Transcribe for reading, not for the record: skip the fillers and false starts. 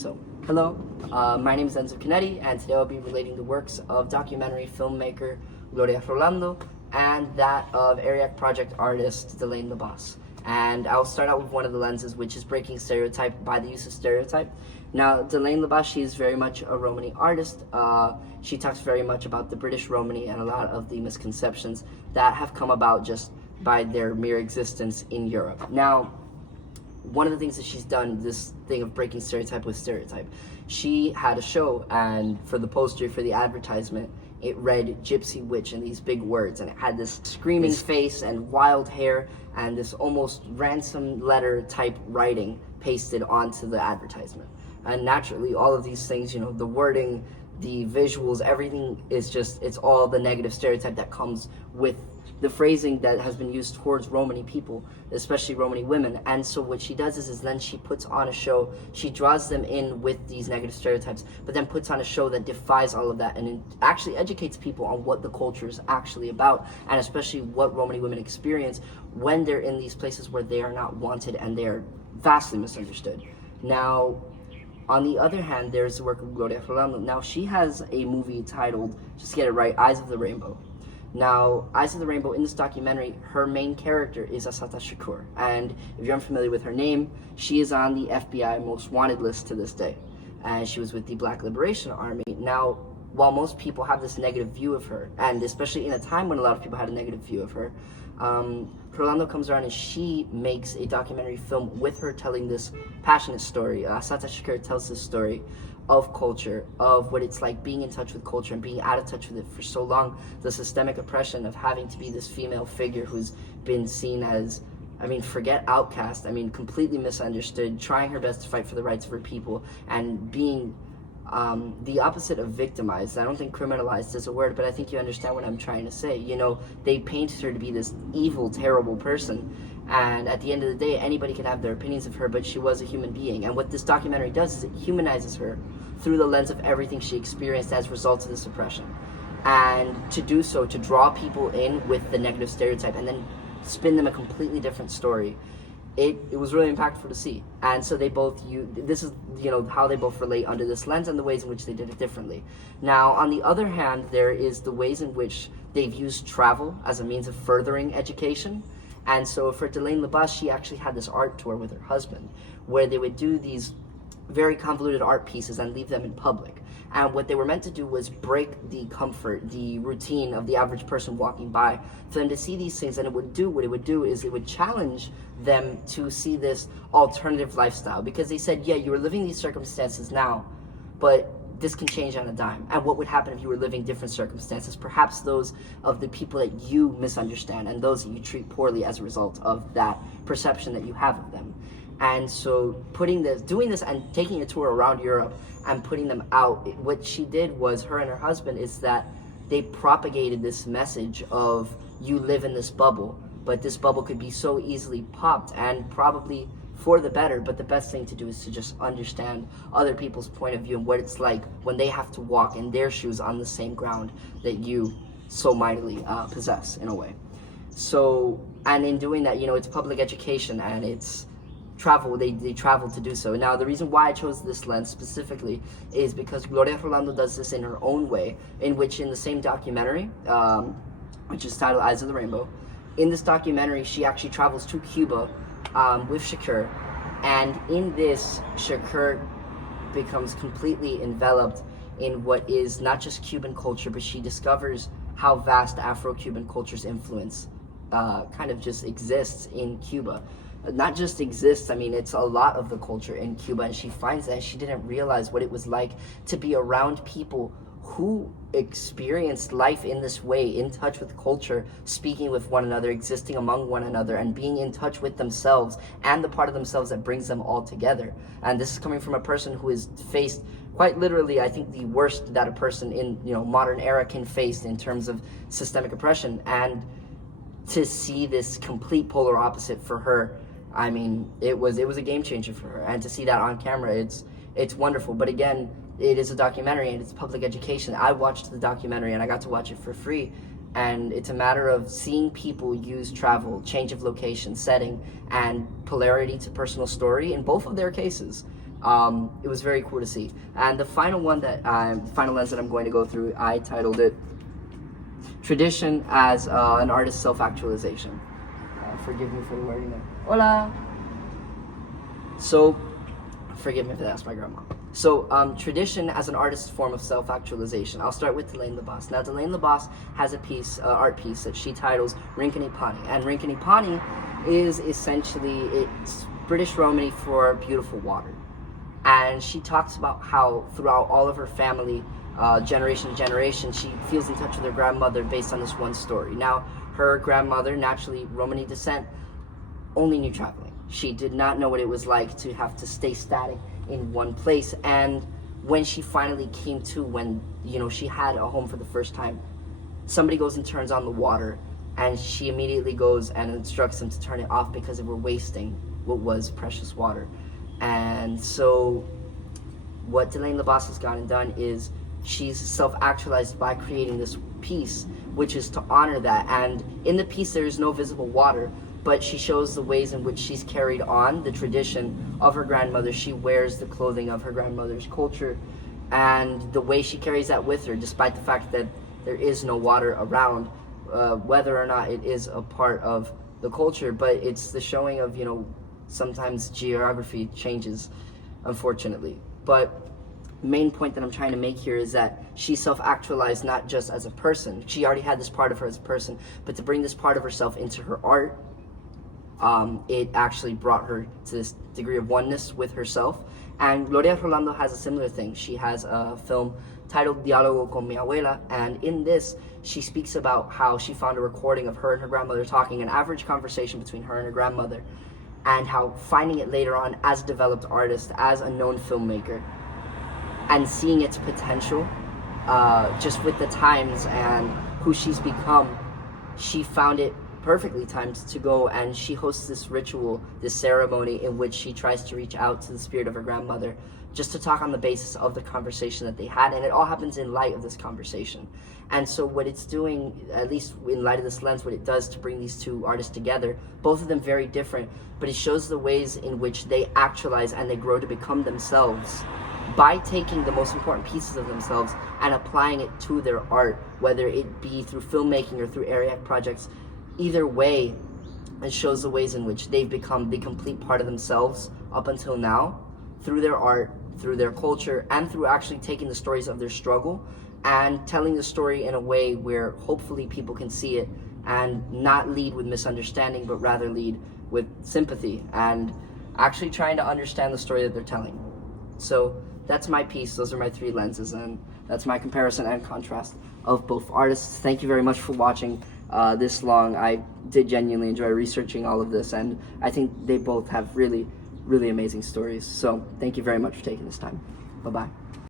So, hello, my name is Enzo Canetti, and today I'll be relating the works of documentary filmmaker Gloria Rolando and that of Ariac project artist Delaine. And I'll start out with one of the lenses, which is breaking stereotype by the use of stereotype. Now, Delaine, she is very much a Romani artist. She talks very much about the British Romani and a lot of the misconceptions that have come about just by their mere existence in Europe. Now, one of the things that she's done, this thing of breaking stereotype with stereotype, she had a show, and for the poster, for the advertisement, it read Gypsy Witch in these big words, and it had this screaming face and wild hair and this almost ransom letter type writing pasted onto the advertisement. And naturally, all of these things, the wording, the visuals, everything is just, it's all the negative stereotype that comes with the phrasing that has been used towards Romani people, especially Romani women. And so what she does is then she puts on a show, she draws them in with these negative stereotypes, but then puts on a show that defies all of that and actually educates people on what the culture is actually about, and especially what Romani women experience when they're in these places where they are not wanted and they are vastly misunderstood. Now, on the other hand, there's the work of Gloria Rolando. Now, she has a movie titled, just to get it right, Eyes of the Rainbow. Now, Eyes of the Rainbow, in this documentary, her main character is Assata Shakur. And if you're unfamiliar with her name, she is on the FBI most wanted list to this day. And she was with the Black Liberation Army. Now, while most people have this negative view of her, and especially in a time when a lot of people had a negative view of her, Rolando comes around and she makes a documentary film with her telling this passionate story. Assata Shakur tells this story of culture, of what it's like being in touch with culture and being out of touch with it for so long, the systemic oppression of having to be this female figure who's been seen as, forget outcast, completely misunderstood, trying her best to fight for the rights of her people, and being the opposite of victimized. I don't think criminalized is a word, but I think you understand what I'm trying to say. They painted her to be this evil, terrible person, and at the end of the day, anybody can have their opinions of her, but she was a human being. And what this documentary does is it humanizes her through the lens of everything she experienced as a result of this oppression. And to do so, to draw people in with the negative stereotype and then spin them a completely different story, it was really impactful to see. And so they both this is how they both relate under this lens and the ways in which they did it differently. Now, on the other hand, there is the ways in which they've used travel as a means of furthering education. And so for Delaine, she actually had this art tour with her husband where they would do these very convoluted art pieces and leave them in public. And what they were meant to do was break the comfort, the routine of the average person walking by, for them to see these things. And what it would do is it would challenge them to see this alternative lifestyle, because they said, yeah, you were living these circumstances now, but this can change on a dime. And what would happen if you were living different circumstances, perhaps those of the people that you misunderstand and those that you treat poorly as a result of that perception that you have of them. And so doing this and taking a tour around Europe and putting them out, what she did was, her and her husband, is that they propagated this message of, you live in this bubble, but this bubble could be so easily popped, and probably for the better, but the best thing to do is to just understand other people's point of view and what it's like when they have to walk in their shoes on the same ground that you so mightily possess, in a way. So, and in doing that, it's public education and it's travel. They travel to do so. Now, the reason why I chose this lens specifically is because Gloria Rolando does this in her own way, in which in the same documentary, which is titled Eyes of the Rainbow, in this documentary, she actually travels to Cuba with Shakur, and in this, Shakur becomes completely enveloped in what is not just Cuban culture, but she discovers how vast Afro-Cuban culture's influence kind of just exists in Cuba. Not just exists, it's a lot of the culture in Cuba, and she finds that she didn't realize what it was like to be around people who experienced life in this way, in touch with culture, speaking with one another, existing among one another, and being in touch with themselves and the part of themselves that brings them all together. And this is coming from a person who has faced, quite literally, I think, the worst that a person in modern era can face in terms of systemic oppression. And to see this complete polar opposite for her, it was a game changer for her. And to see that on camera, it's wonderful. But again, it is a documentary and it's public education. I watched the documentary and I got to watch it for free. And it's a matter of seeing people use travel, change of location, setting, and polarity to personal story in both of their cases It was very cool to see. And the final one final lens that I'm going to go through, I titled it Tradition as an Artist's Self-Actualization. Forgive me for the wording there. Hola! So, forgive me for that, that's my grandma. So, tradition as an artist's form of self-actualization. I'll start with Delaine the Boss. Now, Delaine the Boss has a piece, art piece, that she titles Rinkini Pani. And Rinkini Pani is essentially, it's British Romany for beautiful water. And she talks about how throughout all of her family, generation to generation, she feels in touch with her grandmother based on this one story. Now, her grandmother, naturally Romani descent, only knew traveling. She did not know what it was like to have to stay static in one place. And when she finally came to, when, you know, she had a home for the first time, somebody goes and turns on the water, and she immediately goes and instructs them to turn it off because they were wasting what was precious water. And so what Delaine the Boss has gotten done is she's self-actualized by creating this piece, which is to honor that. And in the piece there is no visible water, but she shows the ways in which she's carried on the tradition of her grandmother. She wears the clothing of her grandmother's culture, and the way she carries that with her, despite the fact that there is no water around, whether or not it is a part of the culture. But it's the showing of, you know, sometimes geography changes, unfortunately. But main point that I'm trying to make here is that she self-actualized not just as a person. She already had this part of her as a person, but to bring this part of herself into her art, it actually brought her to this degree of oneness with herself. And Gloria Rolando has a similar thing. She has a film titled Diálogo con mi abuela, and in this she speaks about how she found a recording of her and her grandmother talking, an average conversation between her and her grandmother, and how finding it later on as a developed artist, as a known filmmaker, and seeing its potential, just with the times and who she's become, she found it perfectly timed to go, and she hosts this ritual, this ceremony in which she tries to reach out to the spirit of her grandmother, just to talk on the basis of the conversation that they had, and it all happens in light of this conversation. And so what it's doing, at least in light of this lens, what it does to bring these two artists together, both of them very different, but it shows the ways in which they actualize and they grow to become themselves by taking the most important pieces of themselves and applying it to their art, whether it be through filmmaking or through area projects. Either way, it shows the ways in which they've become the complete part of themselves up until now, through their art, through their culture, and through actually taking the stories of their struggle and telling the story in a way where hopefully people can see it and not lead with misunderstanding, but rather lead with sympathy and actually trying to understand the story that they're telling. So that's my piece. Those are my three lenses, and that's my comparison and contrast of both artists. Thank you very much for watching this long. I did genuinely enjoy researching all of this, and I think they both have really, really amazing stories. So thank you very much for taking this time. Bye-bye.